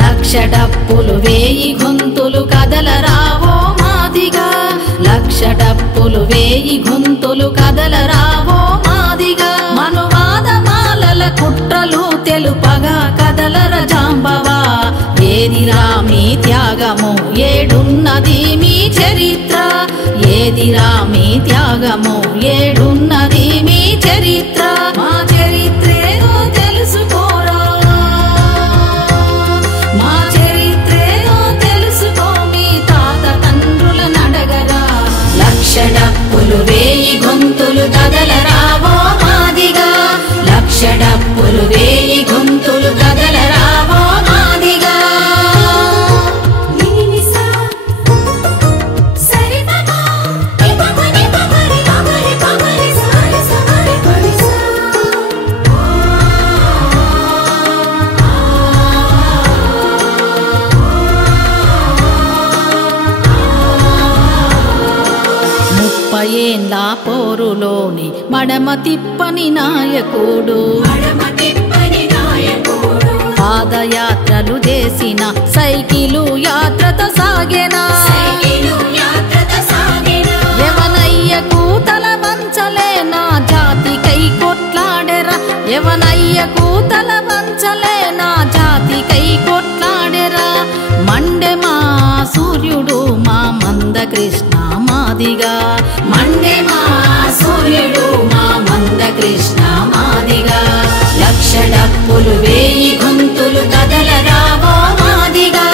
లక్ష డప్పులు వేయి గొంతులు కదలరావో మాదిగా, లక్ష డప్పులు వేయి గొంతులు కదలరావో మాదిగా, మనువాద మాలల కుట్రలు తెలుపగా కదలర జాంబవా. ఏదిరా మీ త్యాగము ఏడున్నది మీ చరిత్ర, ఏదిరా మీ త్యాగము ఏడున్నది మీ చరిత్ర. మా చరిత్రేదో తెలుసుకోరా, మా చరిత్రేదో తెలుసుకో మీ తాత తండ్రుల నడగరా. లక్ష డప్పులు వేయి గొంతులు కదలరావో మాదిగా, లక్ష డప్పులు వేయి గొంతులు కదలరావో మాదిగా. ఏండ్ల పోరులోని మడమ తిప్పని నాయకుడు, పాదయాత్రలు చేసిన సైకిలు యాత్రత సాగెనా, ఎవనయ్యకు తల వంచలేనా జాతికై కొట్లాడెరా, ఎవనయ్యకు తల వంచలేనా జాతికై కొట్లాడెరా. మండె మా సూర్యుడు మా మందకృష్ణ మాదిగా, మండే మా సూర్యుడు మా మందకృష్ణ మాదిగా. లక్ష డప్పులు వేయి గొంతులు కదలరావో మాదిగా,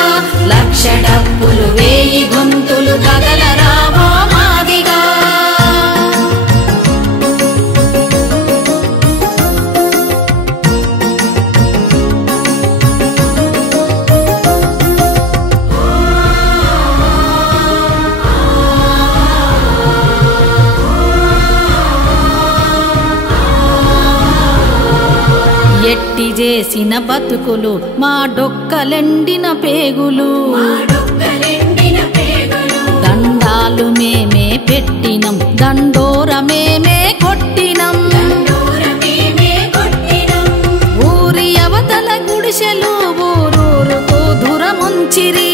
లక్ష డప్పులు వేయి గొంతులు కదలరావో మాదిగా. ఎట్టి చేసిన బతుకులు మా డొక్కలెండిన పేగులు, దండాలు మేమే పెట్టినం దండోర మేమే కొట్టినం, ఊరి అవతల గుడిసెలు ఊరూరుకు దురముంచిరి,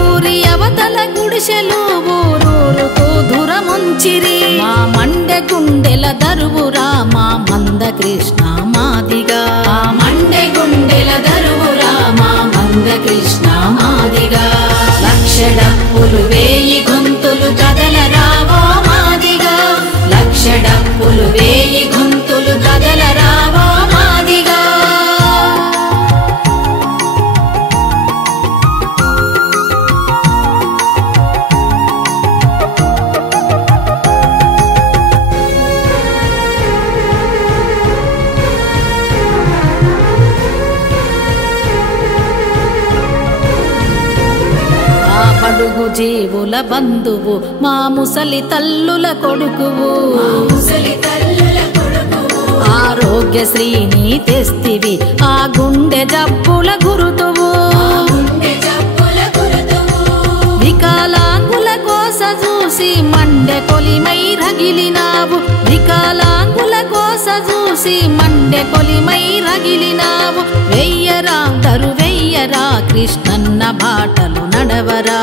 ఊరి అవతల గుడిసెలు ఊరూరుకు దురముంచిరి. మా మండె గుండెల దరువురా మా మందకృష్ణ మాదిగా, మా మండె గుండెల దరువురా మా మందకృష్ణ మాదిగా. లక్ష డప్పులు వేయి గొంతులు కదలరావో మాదిగా, లక్ష డప్పులు వేయి గొంతులు కదలరావో మాదిగా. బడుగు జీవుల బంధువు మా ముసలి తల్లుల కొడుకువు, ఆరోగ్యశ్రీని తెస్తివి ఆ గుండె జబ్బుల గురుతువు, వికలాంగుల కోస చూసి మండె కొలిమై రగిలినావు, వికలాంగుల కోస చూసి మండె కొలిమై రగిలినావు. వెయ్యరా దరు వెయ్యరా కృష్ణన్న బాటలు నడవరా,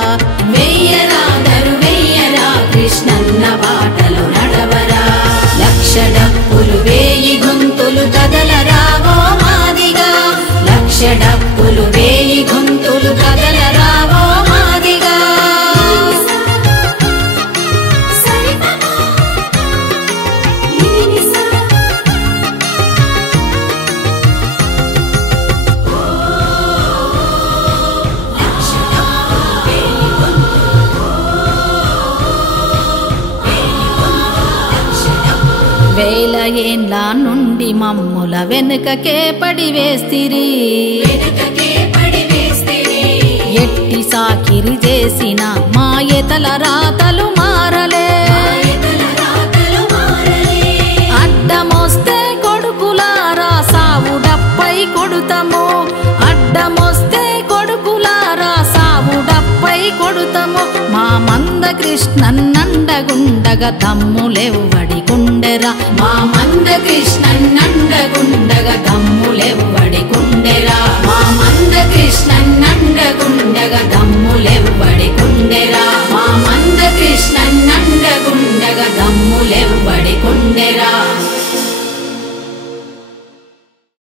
వెయ్యరా దరు వెయ్యరా కృష్ణన్న బాటలు నడవరా. లక్ష డప్పులు వేయి గొంతులు కదలరావో మాదిగా, లక్ష డప్పులు వేయి గొంతులు కదలరావో మాదిగా. వేల ఏండ్ల నుండి మమ్ముల వెనుకకే పడివేస్తిరి, ఎట్టి సాకిరి చేసిన మాయతల రాతలు మారలే, అడ్డమొస్తే కొడుకులారా సావుడప్పై కొడుతము అడ్డమొస్తే కొడుకులారా సావుడప్పై కొడుతము మా మంద కృష్ణన్నండగుండగ తమ్ములెవ్వడి కుండెరా మా మంద కృష్ణన్నండగుండ